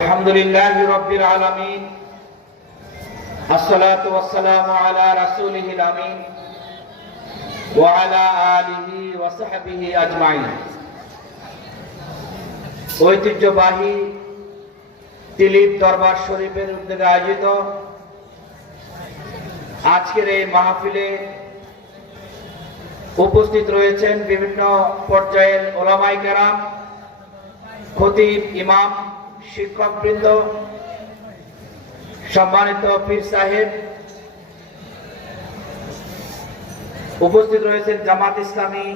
আলহামদুলিল্লাহি রাব্বিল আলামিন আসসালাতু ওয়াসসালামু আলা রাসূলিহিল আমিন ওয়া আলা আলিহি ওয়া সাহবিহি আজমাইন। ঐতিহ্যবাহী তিলিপ দরবার শরীফের উদ্যোগে আয়োজিত আজকের এই মাহফিলে উপস্থিত রয়েছেন বিভিন্ন পর্যায়ের উলামায়ে কেরাম, খতিব, ইমাম, শিক্ষকবৃন্দ, সম্মানিত পীর সাহেব, উপস্থিত রয়েছেন জামাত ইসলামী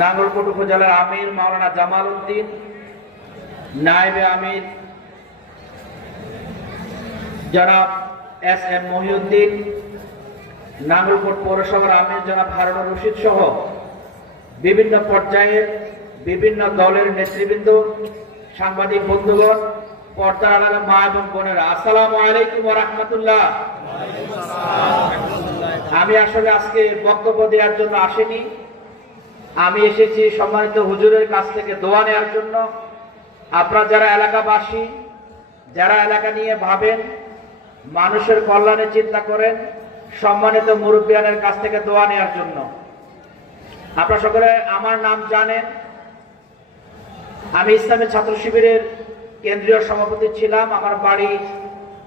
নাঙ্গলকোট উপজেলার আমির মাওলানা জামাল উদ্দিন, নায়েবে আমির জনাব এস এম মহিউদ্দিন, নাঙ্গলকোট পৌরসভার আমির জনাব হারুনুর রশিদ সহ বিভিন্ন পর্যায়ের বিভিন্ন দলের নেতৃবৃন্দ, সাংবাদিক বন্ধুগণ, পর্দার আড়ালে মা এবং বোনেরা, আসসালামু আলাইকুম ওয়া রাহমাতুল্লাহ। আমি আসলে আজকে বক্তব্য দেওয়ার জন্য আসিনি, আমি এসেছি সম্মানিত হুজুরের কাছ থেকে দোয়া নেওয়ার জন্য। আপনারা যারা এলাকাবাসী, যারা এলাকা নিয়ে ভাবেন, মানুষের কল্যাণে চিন্তা করেন, সম্মানিত মুরব্বিয়ানের কাছ থেকে দোয়া নেওয়ার জন্য। আপনারা সকলে আমার নাম জানেন, আমি ইসলামী ছাত্র শিবিরের কেন্দ্রীয় সভাপতি ছিলাম। আমার বাড়ি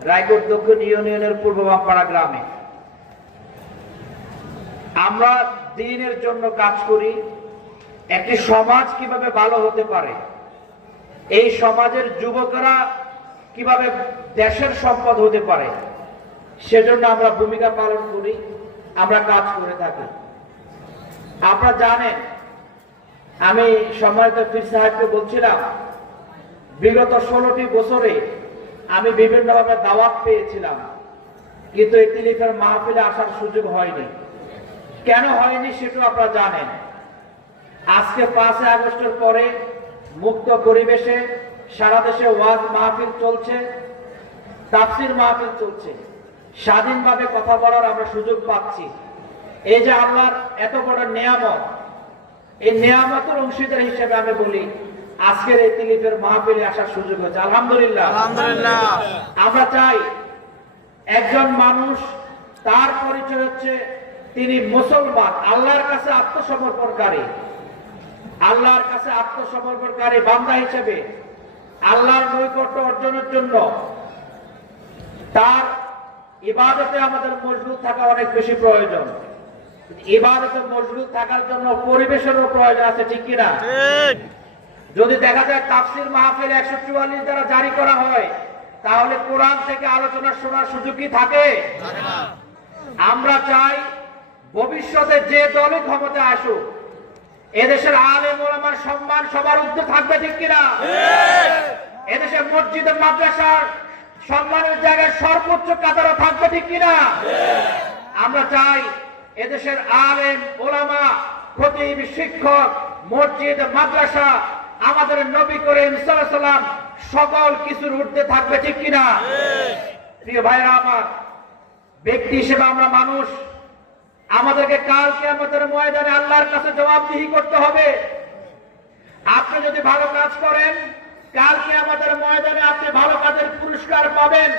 রায়কোট দক্ষিণ ইউনিয়নের পূর্ব বামপাড়া গ্রামে। আমরা দ্বীনের জন্য কাজ করি, একটি সমাজ কিভাবে ভালো হতে পারে, এই সমাজের যুবকরা কিভাবে দেশের সম্পদ হতে পারে, সেজন্য আমরা ভূমিকা পালন করি, আমরা কাজ করে থাকি। আপনারা জানেন, আমি সম্মানিত পীর সাহেবকে বলছিলাম, বিগত 16টি বছরে আমি বিভিন্নভাবে দাওয়াত পেয়েছিলাম, কিন্তু এই তিলিফের মাহফিলে আসার সুযোগ হয়নি। কেন হয়নি সেটা আপনারা জানেন। আজকে 5 আগস্টের পরে মুক্ত পরিবেশে সারা দেশে ওয়াজ মাহফিল চলছে, তাফসীর মাহফিল চলছে, স্বাধীনভাবে কথা বলার আমরা সুযোগ পাচ্ছি। এই যে আল্লাহর এত বড় নিয়ামত, এই নিয়ামতের অংশীদার হিসেবে আমি বলি আজকের এই তিলিফের মাহফিলে আসার সুযোগ হয়েছে, আলহামদুলিল্লাহ। আলহামদুলিল্লাহ। আমরা চাই একজন মানুষ, তার পরিচয় হচ্ছে তিনি মুসলমান, আল্লাহর কাছে আত্মসমর্পণকারী, আল্লাহর কাছে আত্মসমর্পণকারী বান্দা হিসেবে আল্লাহর নৈকট্য অর্জনের জন্য তার ইবাদতে আমাদের মজবুত থাকা অনেক বেশি প্রয়োজন। ইবাদতে মজবুত থাকার জন্য পরিবেশেরও প্রয়োজন আছে, ঠিক কিনা? যদি দেখা যায় তাফসীর মাহফিল 144 দ্বারা জারি করা হয়, তাহলে কোরআন থেকে আলোচনা শোনার সুযোগ কি থাকে? আমরা চাই ভবিষ্যতে যে দলই ক্ষমতায় আসুক, এদেশের আলেম ওলামার সম্মান সবার ঊর্ধ্বে থাকবে, ঠিক কিনা? এদেশের মসজিদ মাদ্রাসার সম্মানের জায়গায় সর্বোচ্চ কাতারে থাকবে, ঠিক কিনা? আমরা চাই এদেশের আলেম ওলামা, খতিব, শিক্ষক, মসজিদ মাদ্রাসা আমাদের নবী করিম সাল্লাল্লাহু আলাইহি ওয়াসাল্লাম সকল কিছুর ঊর্ধ্বে থাকবে, ঠিক কিনা? প্রিয় ভাইরা আমার, ব্যক্তি হিসেবে আমরা মানুষ, আমাদেরকে কাল কিয়ামতের ময়দানে আল্লাহর কাছে জবাবদিহি করতে হবে। আপনি যদি ভালো কাজ করেন, কাল কিয়ামতের ময়দানে আপনি ভালো কাজের পুরস্কার পাবেন।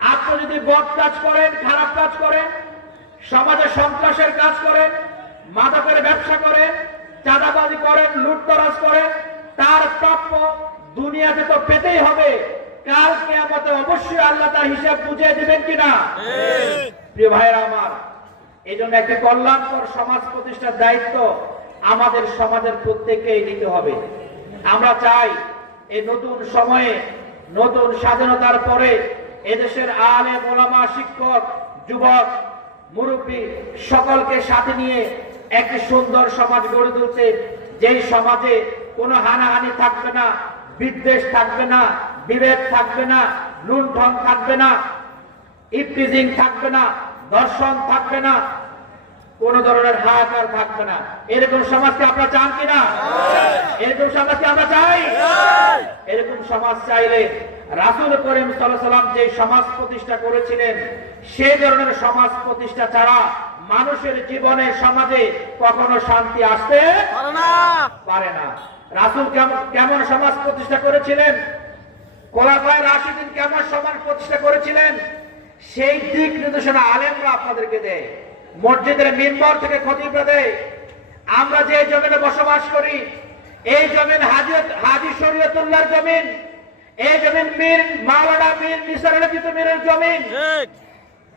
আপনি যদি বদ কাজ করেন, খারাপ কাজ করেন, সমাজে সন্ত্রাসের কাজ করেন, মাদকের ব্যবসা করেন, চাঁদাবাজি করেন, লুটতরাজ করেন, তার প্রাপ্য দুনিয়াতে তো পেতেই হবে, কাল কিয়ামতে অবশ্যই আল্লাহ তার হিসাব বুঝিয়ে দিবেন কিনা? প্রিয় ভাইরা আমার, এই জন্য একটা কল্যাণকর সমাজ প্রতিষ্ঠার দায়িত্ব আমাদের সমাজের প্রত্যেককেই নিতে হবে। আমরা চাই এই নতুন সময়ে, নতুন স্বাধীনতার পরে এদেশের আলেম ওলামা, শিক্ষক, যুবক, মুরব্বী সকলকে সাথে নিয়ে একটি সুন্দর সমাজ গড়ে তুলতে, যেই সমাজে কোনো হানাহানি থাকবে না, বিদ্বেষ থাকবে না, বিভেদ থাকবে না, লুণ্ঠন থাকবে না, ইফটিজিং থাকবে না, দর্শন থাকবে না, কোন ধরনের হাহাকার থাকবে না। এরকম সমাজকে আপনারা চান কিনা? এরকম সমাজকে আমরা চাই। এরকম সমাজ চাইলে রাসূল করিম সাল্লাল্লাহু আলাইহি ওয়াসাল্লাম যে সমাজ প্রতিষ্ঠা করেছিলেন, সেই ধরনের সমাজ প্রতিষ্ঠা ছাড়া মানুষের জীবনে, সমাজে কখনো শান্তি আসতে পারে না। রাসূল কেমন সমাজ প্রতিষ্ঠা করেছিলেন, খোলাফায়ে রাশিদিন কেমন সমাজ প্রতিষ্ঠা করেছিলেন, সেই দিক নির্দেশনা আলেমরা আপনাদেরকে দেয়, মসজিদের মিম্বর থেকে খতিবরা দেয়। আমরা যে জমিনে বসবাস করি, এই জমিন হাজী শরীয়তুল্লাহর জমিন, এই জমিন মীর মাওলানা মীর নিসার আলী মীরের জমিন।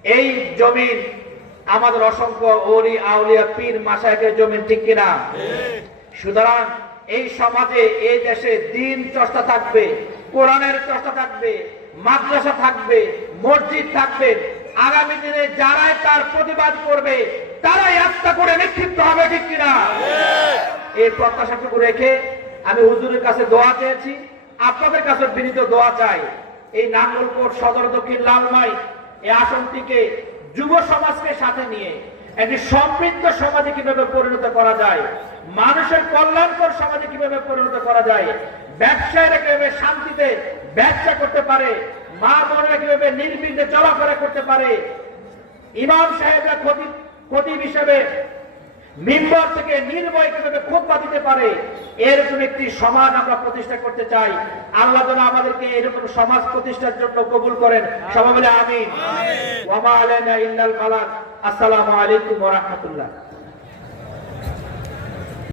এই জমিন আমাদের অসংখ্য ওলি আউলিয়া পীর মাশায়েখের জমিন, ঠিক কিনা? সুতরাং এই সমাজে, এই দেশে দ্বীন চর্চা থাকবে, কোরআনের চর্চা থাকবে, মাদ্রাসা থাকবে, মসজিদ থাকবে। আগামী দিনে যারাই তার প্রতিবাদ করবে তারাই আস্থা করে নিক্ষিপ্ত হবে, ঠিক কিনা? এই প্রত্যাশাটুকু রেখে আমি হুজুরের কাছে দোয়া চেয়েছি, আপনাদের কাছে বিনীত দোয়া চাই। এই নাঙ্গলকোট সদর দক্ষিণ লালমাই এই আসনটিকে যুব সমাজকে সাথে নিয়ে একটি সমৃদ্ধ সমাজে কিভাবে পরিণত করা যায়, মানুষের কল্যাণকর সমাজে কিভাবে পরিণত করা যায়, ব্যবসায়ীরা কিভাবে শান্তিতে ব্যবসা করতে পারে, মা বোনেরা কিভাবে নির্বিঘ্নে চলাফেরা করতে পারে, ইমাম সাহেবরা খতিব হিসেবে মিম্বর থেকে নির্ভয় কিভাবে খুতবা দিতে পারে, এরকম একটি সমাজ আমরা প্রতিষ্ঠা করতে চাই। আল্লাহ যেন আমাদেরকে এরকম সমাজ প্রতিষ্ঠার জন্য কবুল করেন। সবাই বলে আমিন। ওয়া মা আলাইনা ইল্লাল বালাগ। আসসালামু আলাইকুম ওয়া রাহমাতুল্লাহ।